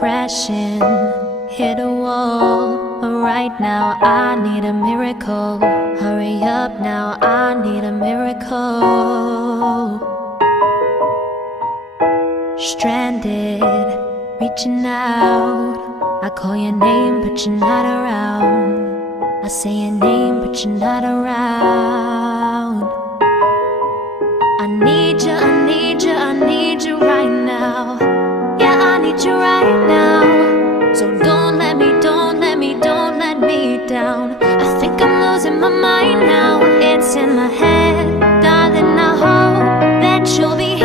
crashing, hit a wall. Right now I need a miracle. Hurry up now, I need a miracle. Stranded, reaching out. I call your name but you're not around. I say your name but you're not around. I need you, I need you, I need you right now. Yeah, I need you right now. So don't let me, don't let me, don't let me down. I think I'm losing my mind now. It's in my head, darling, I hope that you'll be